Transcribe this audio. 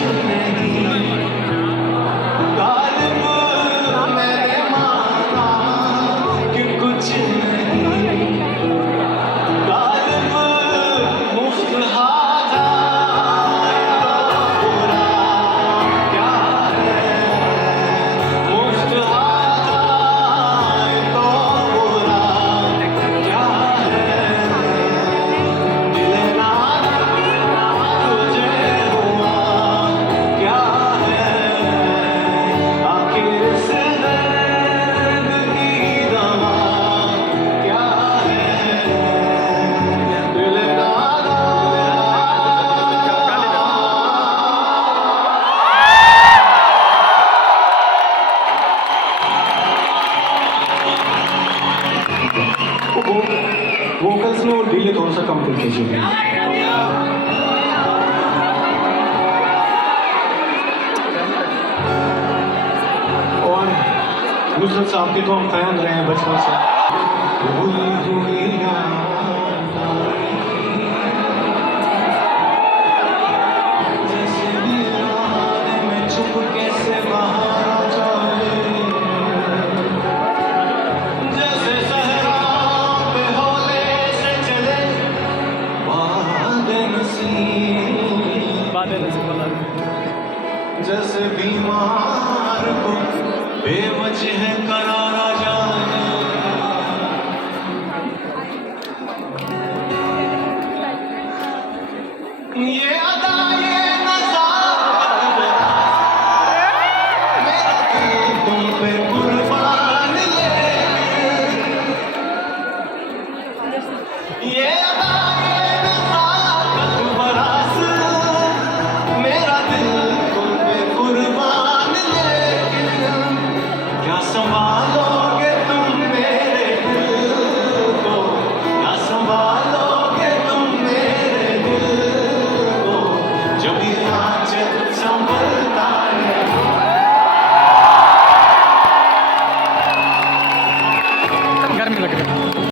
नहीं गालिब मैंने माना कि कुछ नहीं गालिब मुफ्त हाथा बुरा क्या है मुफ्त हाथा तो बुरा क्या है दिल नादा तुझे हुआ क्या है आखिर इस दर्द की दवा क्या है दिल नादा वोकल्स में वो डिले थोड़ा सा कम कर कीजिए और नुसरत साहब के तो हम फैन रहे हैं बचपन से भूली हुई याद जैसे वीराने में चुपके से बाहर आ जाए जैसे सहरा पे होले से चले बाद नसीब जैसे बीमार को बेवजह करारा जाए ये